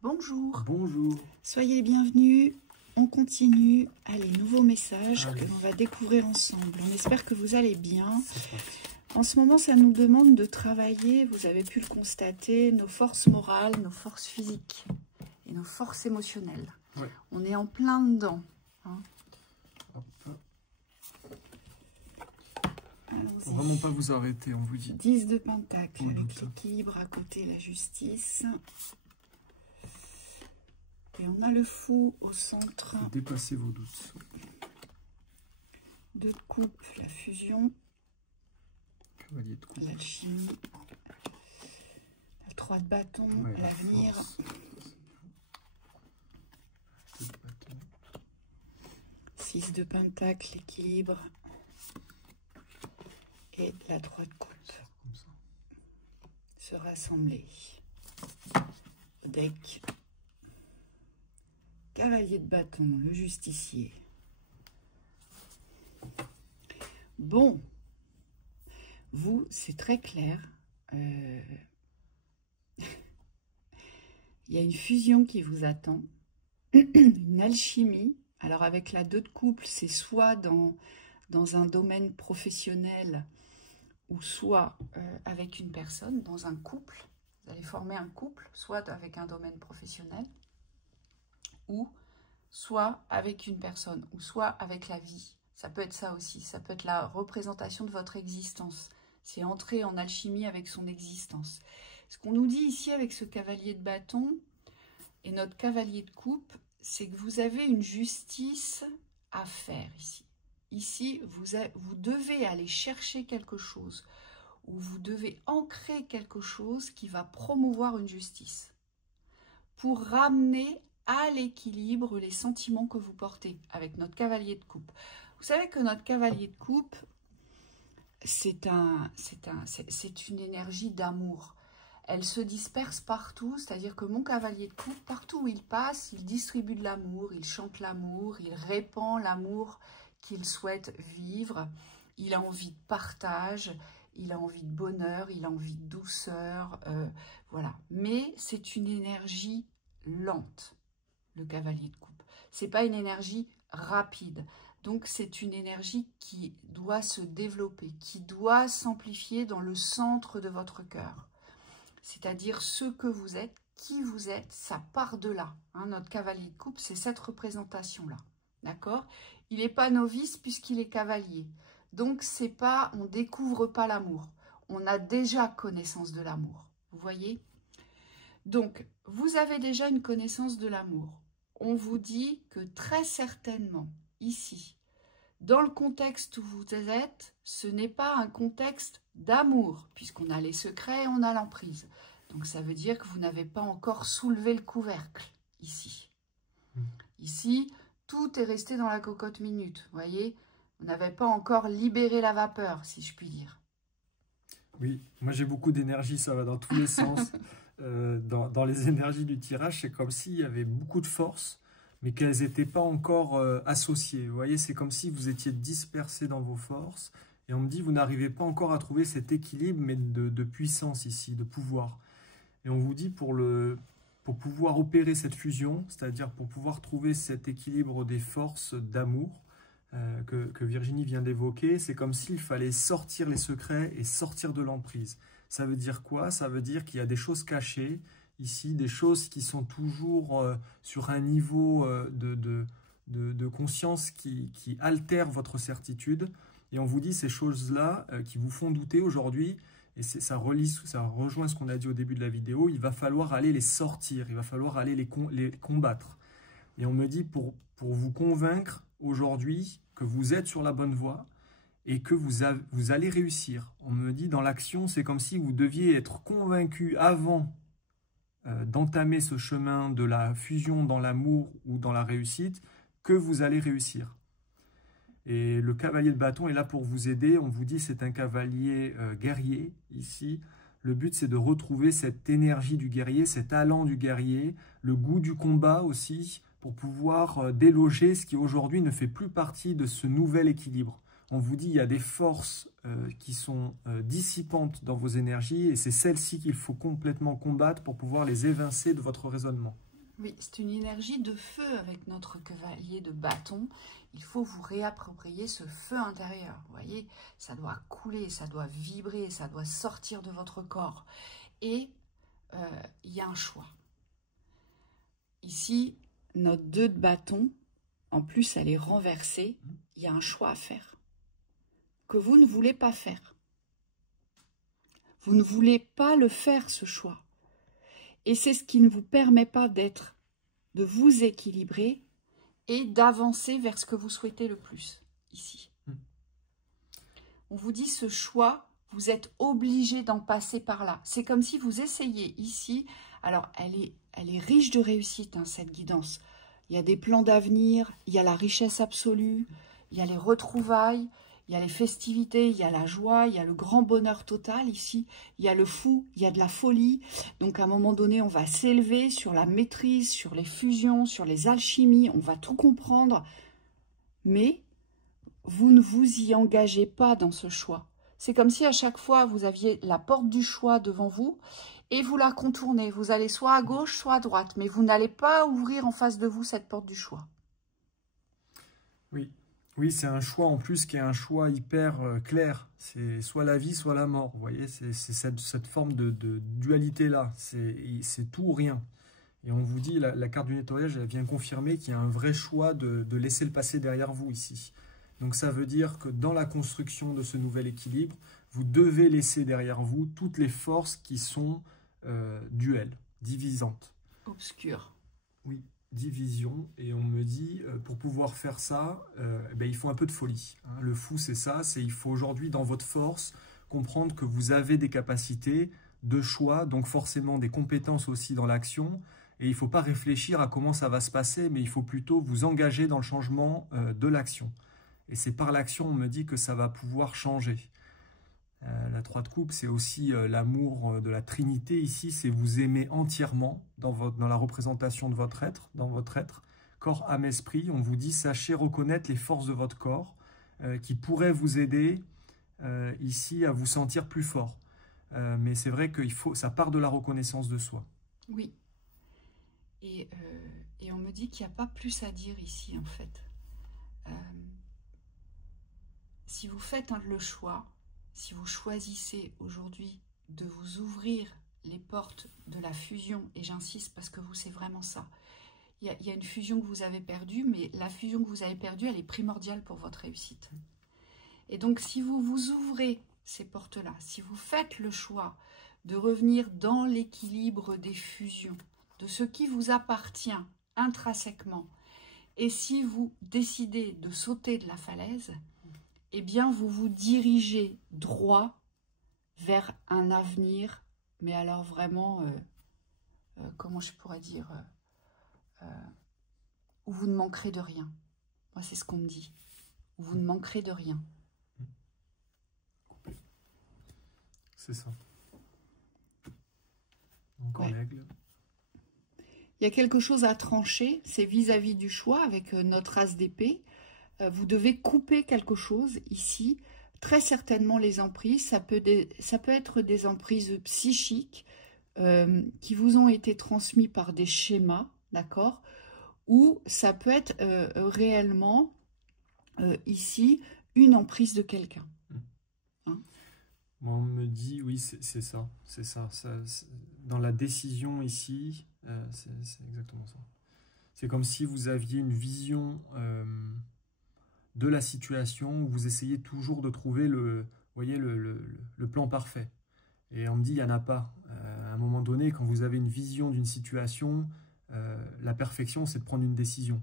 Bonjour. Bonjour. Soyez les bienvenus. On continue. Allez, nouveau message que l'on va découvrir ensemble. On espère que vous allez bien. En ce moment, ça nous demande de travailler, vous avez pu le constater, nos forces morales, nos forces physiques et nos forces émotionnelles. Ouais. On est en plein dedans. Hein. Faut vraiment pas vous arrêter, on vous dit. 10 de pentacle avec l'équilibre à côté, la justice. Et on a le fou au centre. Dépassez vos doutes. De coupe, la fusion. Cavalier de coupe. L'alchimie. La 3 de bâton, Ouais, l'avenir. 6 de pentacle, l'équilibre. Et la 3 de coupe. Se rassembler. Au deck. Cavalier de bâton, le justicier. Bon, vous, c'est très clair. Il y a une fusion qui vous attend, une alchimie. Alors avec la 2 de couple, c'est soit dans un domaine professionnel ou soit avec une personne, dans un couple. Vous allez former un couple, soit avec un domaine professionnel, ou soit avec une personne, ou soit avec la vie. Ça peut être ça aussi, ça peut être la représentation de votre existence. C'est entrer en alchimie avec son existence. Ce qu'on nous dit ici avec ce cavalier de bâton et notre cavalier de coupe, c'est que vous avez une justice à faire ici. Ici, vous devez aller chercher quelque chose, ou vous devez ancrer quelque chose qui va promouvoir une justice, pour ramener à l'équilibre les sentiments que vous portez avec notre cavalier de coupe. Vous savez que notre cavalier de coupe, c'est une énergie d'amour. Elle se disperse partout, c'est-à-dire que mon cavalier de coupe, partout où il passe, il distribue de l'amour, il chante l'amour, il répand l'amour qu'il souhaite vivre. Il a envie de partage, il a envie de bonheur, il a envie de douceur, voilà. Mais c'est une énergie lente, le cavalier de coupe. C'est pas une énergie rapide. Donc c'est une énergie qui doit se développer, qui doit s'amplifier dans le centre de votre cœur. C'est-à-dire ce que vous êtes, qui vous êtes, ça part de là. Hein, notre cavalier de coupe, c'est cette représentation-là. D'accord? Il n'est pas novice puisqu'il est cavalier. Donc c'est pas, on ne découvre pas l'amour. On a déjà connaissance de l'amour. Vous voyez? Donc, vous avez déjà une connaissance de l'amour. On vous dit que très certainement, ici, dans le contexte où vous êtes, ce n'est pas un contexte d'amour, puisqu'on a les secrets et on a l'emprise. Donc, ça veut dire que vous n'avez pas encore soulevé le couvercle, ici. Ici, tout est resté dans la cocotte minute, vous voyez? Vous n'avez pas encore libéré la vapeur, si je puis dire. Oui, moi j'ai beaucoup d'énergie, ça va dans tous les sens. Dans les énergies du tirage, c'est comme s'il y avait beaucoup de force, mais qu'elles n'étaient pas encore associées. Vous voyez, c'est comme si vous étiez dispersé dans vos forces. Et on me dit, vous n'arrivez pas encore à trouver cet équilibre, mais de puissance ici, de pouvoir. Et on vous dit, pour pouvoir opérer cette fusion, c'est-à-dire pour pouvoir trouver cet équilibre des forces d'amour, que Virginie vient d'évoquer, c'est comme s'il fallait sortir les secrets et sortir de l'emprise. Ça veut dire quoi? Ça veut dire qu'il y a des choses cachées ici, des choses qui sont toujours sur un niveau de conscience qui altère votre certitude. Et on vous dit ces choses-là qui vous font douter aujourd'hui, et ça rejoint ce qu'on a dit au début de la vidéo, il va falloir aller les sortir, il va falloir aller les combattre. Et on me dit pour vous convaincre aujourd'hui que vous êtes sur la bonne voie et que vous allez réussir. On me dit dans l'action, c'est comme si vous deviez être convaincu avant d'entamer ce chemin de la fusion dans l'amour ou dans la réussite, que vous allez réussir. Et le cavalier de bâton est là pour vous aider. On vous dit c'est un cavalier guerrier ici. Le but c'est de retrouver cette énergie du guerrier, cet allant du guerrier, le goût du combat aussi, pour pouvoir déloger ce qui aujourd'hui ne fait plus partie de ce nouvel équilibre. On vous dit il y a des forces qui sont dissipantes dans vos énergies et c'est celles-ci qu'il faut complètement combattre pour pouvoir les évincer de votre raisonnement. Oui, c'est une énergie de feu avec notre cavalier de bâton. Il faut vous réapproprier ce feu intérieur. Vous voyez, ça doit couler, ça doit vibrer, ça doit sortir de votre corps. Et il y a un choix. Ici, notre 2 de bâton, en plus elle est renversée, il y a un choix à faire. Que vous ne voulez pas faire. Vous ne voulez pas le faire, ce choix. Et c'est ce qui ne vous permet pas de vous équilibrer et d'avancer vers ce que vous souhaitez le plus, ici. On vous dit ce choix, vous êtes obligé d'en passer par là. C'est comme si vous essayiez ici. Alors, elle est riche de réussite, hein, cette guidance. Il y a des plans d'avenir, il y a la richesse absolue, il y a les retrouvailles, il y a les festivités, il y a la joie, il y a le grand bonheur total ici, il y a le fou, il y a de la folie. Donc à un moment donné, on va s'élever sur la maîtrise, sur les fusions, sur les alchimies, on va tout comprendre. Mais vous ne vous y engagez pas dans ce choix. C'est comme si à chaque fois, vous aviez la porte du choix devant vous et vous la contournez. Vous allez soit à gauche, soit à droite, mais vous n'allez pas ouvrir en face de vous cette porte du choix. Oui. Oui, c'est un choix en plus qui est un choix hyper clair. C'est soit la vie, soit la mort. Vous voyez, c'est cette forme de dualité-là. C'est tout ou rien. Et on vous dit, la carte du nettoyage, elle vient confirmer qu'il y a un vrai choix de laisser le passé derrière vous ici. Donc ça veut dire que dans la construction de ce nouvel équilibre, vous devez laisser derrière vous toutes les forces qui sont duelles, divisantes. Obscures. Oui. Division, et on me dit pour pouvoir faire ça, il faut un peu de folie. Hein. Le fou, c'est ça, il faut aujourd'hui dans votre force comprendre que vous avez des capacités de choix, donc forcément des compétences aussi dans l'action, et il ne faut pas réfléchir à comment ça va se passer, mais il faut plutôt vous engager dans le changement de l'action. Et c'est par l'action, on me dit que ça va pouvoir changer. La 3 de coupe, c'est aussi l'amour de la Trinité. Ici, c'est vous aimer entièrement dans la représentation de votre être, dans votre être. Corps, âme, esprit, on vous dit, sachez reconnaître les forces de votre corps qui pourraient vous aider ici à vous sentir plus fort. Mais c'est vrai que ça part de la reconnaissance de soi. Oui. Et on me dit qu'il n'y a pas plus à dire ici, en fait. Si vous faites le choix, si vous choisissez aujourd'hui de vous ouvrir les portes de la fusion, et j'insiste parce que vous, c'est vraiment ça. Il y a une fusion que vous avez perdue, mais la fusion que vous avez perdue, elle est primordiale pour votre réussite. Et donc, si vous vous ouvrez ces portes-là, si vous faites le choix de revenir dans l'équilibre des fusions, de ce qui vous appartient intrinsèquement, et si vous décidez de sauter de la falaise, eh bien, vous vous dirigez droit vers un avenir, mais alors vraiment, comment je pourrais dire, où vous ne manquerez de rien. Moi, c'est ce qu'on me dit. Où vous ne manquerez de rien. C'est ça. Encore l'aigle. Il y a quelque chose à trancher, c'est vis-à-vis du choix avec notre as d'épée. Vous devez couper quelque chose ici. Très certainement les emprises, ça peut être des emprises psychiques qui vous ont été transmises par des schémas, d'accord? Ou ça peut être réellement ici une emprise de quelqu'un. Hein? Moi, on me dit, oui, c'est ça, c'est ça. Dans la décision ici, c'est exactement ça. C'est comme si vous aviez une vision de la situation où vous essayez toujours de trouver le plan parfait. Et on me dit, il n'y en a pas. À un moment donné, quand vous avez une vision d'une situation, la perfection, c'est de prendre une décision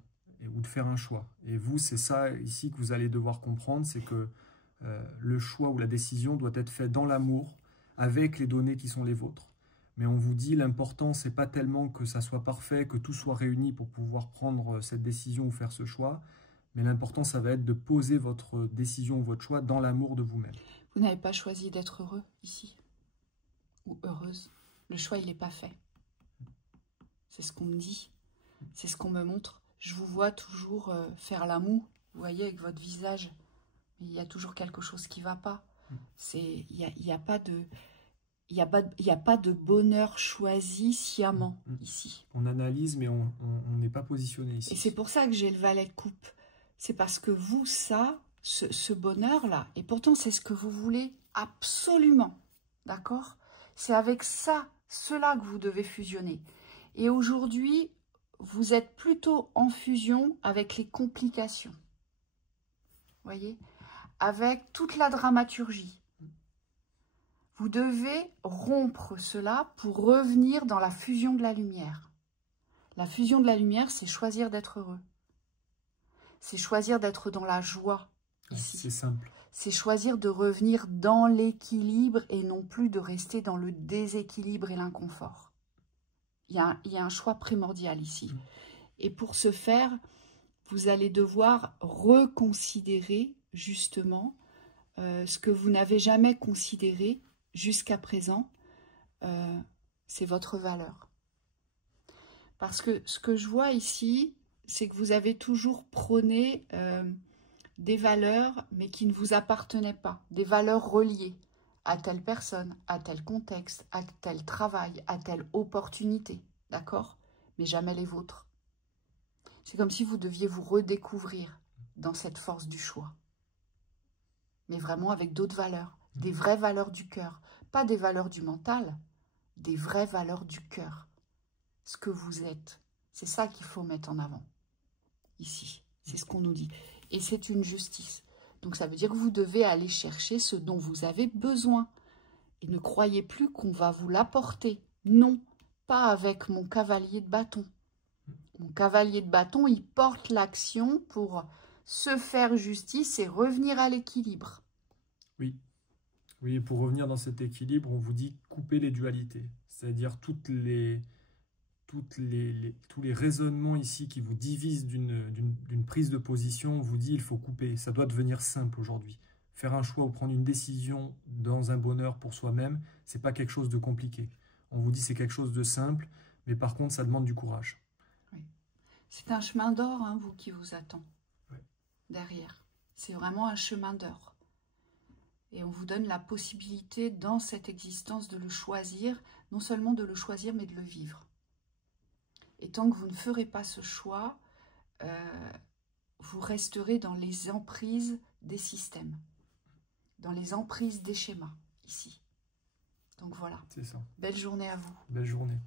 ou de faire un choix. Et vous, c'est ça ici que vous allez devoir comprendre, c'est que le choix ou la décision doit être fait dans l'amour, avec les données qui sont les vôtres. Mais on vous dit, l'important, c'est pas tellement que ça soit parfait, que tout soit réuni pour pouvoir prendre cette décision ou faire ce choix, mais l'important, ça va être de poser votre décision ou votre choix dans l'amour de vous-même. Vous n'avez pas choisi d'être heureux ici, ou heureuse. Le choix, il n'est pas fait. C'est ce qu'on me dit, c'est ce qu'on me montre. Je vous vois toujours faire la moue, vous voyez, avec votre visage. Mais il y a toujours quelque chose qui ne va pas. Il n'y a pas de... il n'y a pas de bonheur choisi sciemment ici. On analyse, mais on n'est pas positionné ici. Et c'est pour ça que j'ai le valet de coupe. C'est parce que vous, ça, ce bonheur-là, et pourtant c'est ce que vous voulez absolument, d'accord? C'est avec ça, cela que vous devez fusionner. Et aujourd'hui, vous êtes plutôt en fusion avec les complications. Voyez? Avec toute la dramaturgie. Vous devez rompre cela pour revenir dans la fusion de la lumière. La fusion de la lumière, c'est choisir d'être heureux. C'est choisir d'être dans la joie ici. C'est simple. C'est choisir de revenir dans l'équilibre et non plus de rester dans le déséquilibre et l'inconfort. Il y a un choix primordial ici. Et pour ce faire, vous allez devoir reconsidérer justement ce que vous n'avez jamais considéré jusqu'à présent, c'est votre valeur. Parce que ce que je vois ici, c'est que vous avez toujours prôné des valeurs, mais qui ne vous appartenaient pas, des valeurs reliées à telle personne, à tel contexte, à tel travail, à telle opportunité, d'accord? Mais jamais les vôtres. C'est comme si vous deviez vous redécouvrir dans cette force du choix. Mais vraiment avec d'autres valeurs, des vraies valeurs du cœur, pas des valeurs du mental, des vraies valeurs du cœur. Ce que vous êtes, c'est ça qu'il faut mettre en avant, ici. C'est ce qu'on nous dit. Et c'est une justice. Donc ça veut dire que vous devez aller chercher ce dont vous avez besoin. Et ne croyez plus qu'on va vous l'apporter. Non, pas avec mon cavalier de bâton. Mon cavalier de bâton, il porte l'action pour se faire justice et revenir à l'équilibre. Oui. Oui, et pour revenir dans cet équilibre, on vous dit couper les dualités. C'est-à-dire tous les raisonnements ici qui vous divisent d'une prise de position, on vous dit il faut couper. Ça doit devenir simple aujourd'hui. Faire un choix ou prendre une décision dans un bonheur pour soi-même, c'est pas quelque chose de compliqué. On vous dit c'est quelque chose de simple, mais par contre ça demande du courage. Oui. C'est un chemin d'or, hein, vous, qui vous attend Oui. Derrière. C'est vraiment un chemin d'or. Et on vous donne la possibilité dans cette existence de le choisir, non seulement de le choisir, mais de le vivre. Et tant que vous ne ferez pas ce choix, vous resterez dans les emprises des systèmes, dans les emprises des schémas, ici. Donc voilà. C'est ça. Belle journée à vous. Belle journée.